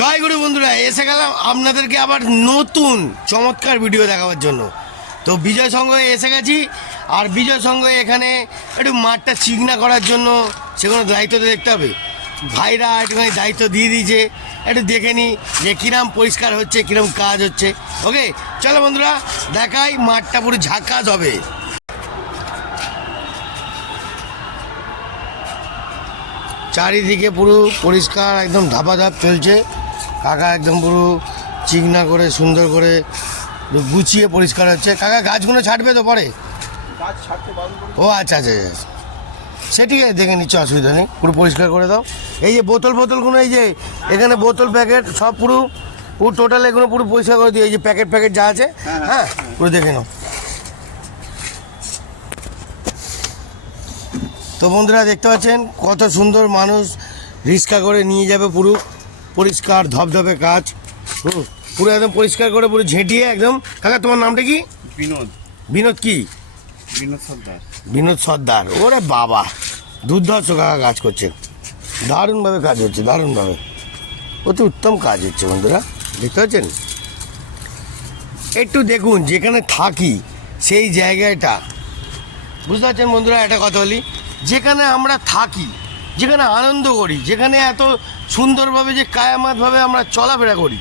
জয় গুরু বন্ধুরা, এসে গেলাম আপনাদেরকে আবার নতুন চমৎকার ভিডিও দেখাবার জন্য। তো বিজয় সংঘে এসে গেছি, আর বিজয় সংঘে এখানে একটু মাঠটা চিকনা করার জন্য সেগুলো দায়িত্ব তো দেখতে হবে। ভাইরা একটুখানি দায়িত্ব দিয়ে দিয়েছে, একটু দেখে নিই যে কিরম পরিষ্কার হচ্ছে, কিরম কাজ হচ্ছে। ওকে চলো বন্ধুরা, দেখাই মাঠটা পুরো ঝাঁকাজ হবে। চারিদিকে পুরো পরিষ্কার একদম ধাপাধাপ চলছে। কাকা একদম পুরো চিকনা করে সুন্দর করে গুছিয়ে পরিষ্কার হচ্ছে। কাকা গাছগুলো ছাড়বে তো পরে? ও আচ্ছা আচ্ছা আচ্ছা, সে ঠিক আছে, দেখে নিচ্ছে, অসুবিধা নেই। পুরো পরিষ্কার করে দাও। এই যে বোতলগুলো, এই যে এখানে বোতল প্যাকেট সব পুরো টোটাল এগুলো পুরো পরিষ্কার করে দিও। এই যে প্যাকেট যা আছে, হ্যাঁ পুরো দেখে নাও। তো বন্ধুরা দেখতে পাচ্ছেন কত সুন্দর মানুষ রিক্সা করে নিয়ে যাবে, পুরো পরিষ্কার ধবধবে কাজ, পুরো একদম পরিষ্কার করে পুরো ঝেঁটিয়ে একদম। কাকা তোমার নামটা কি? বিনোদ। বিনোদ কি? বিনোদ সর্দার। বিনোদ সর্দার। ওরে বাবা, দুর্ধর্ষ কাকা কাজ করছে, দারুণভাবে কাজ হচ্ছে, দারুণভাবে অতি উত্তম কাজ হচ্ছে বন্ধুরা, দেখতে পাচ্ছেন। একটু দেখুন যেখানে থাকি সেই জায়গাটা, বুঝতে পারছেন বন্ধুরা। একটা কথা বলি, যেখানে আমরা থাকি, যেখানে আনন্দ করি, যেখানে এত সুন্দরভাবে যে কায়ামাতভাবে আমরা চলাফেরা করি,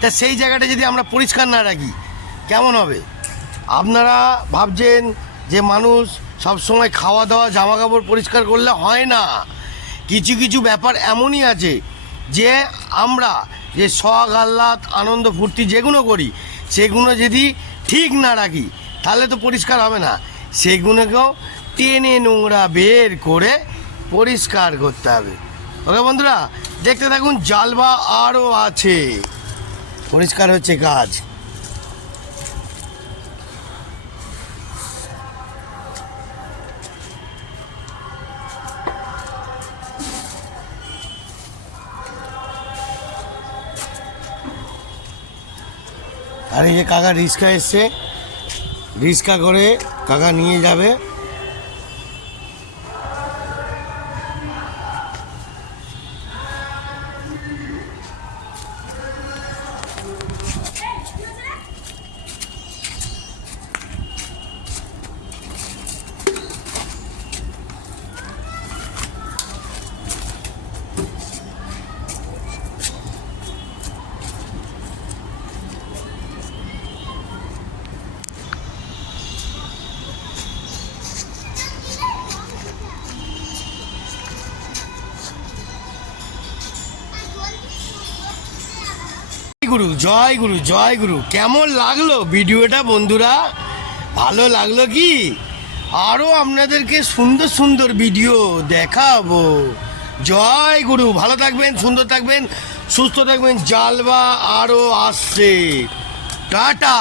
তা সেই জায়গাটা যদি আমরা পরিষ্কার না রাখি কেমন হবে? আপনারা ভাবছেন যে মানুষ সবসময় খাওয়া দাওয়া জামা কাপড় পরিষ্কার করলে হয় না। কিছু কিছু ব্যাপার এমনই আছে যে আমরা যে শখ আহ্লাদ আনন্দ ফুর্তি যেগুলো করি, সেগুলো যদি ঠিক না রাখি তাহলে তো পরিষ্কার হবে না। সেগুলোকেও টেনে নোংরা বের করে পরিষ্কার করতে হবে। ওকে বন্ধুরা, দেখতে থাকুন, জালবা আরও আছে, পরিষ্কার হচ্ছে কাজ। আর এই যে কাকা রিক্সা এসছে, রিক্সা করে কাকা নিয়ে যাবে। গুরু জয় গুরু, জয় গুরু। কেমন লাগলো ভিডিওটা বন্ধুরা? ভালো লাগলো কি? আরও আপনাদেরকে সুন্দর সুন্দর ভিডিও দেখাবো। জয় গুরু, ভালো থাকবেন, সুন্দর থাকবেন, সুস্থ থাকবেন। জালবা আরও আসছে। টাটা।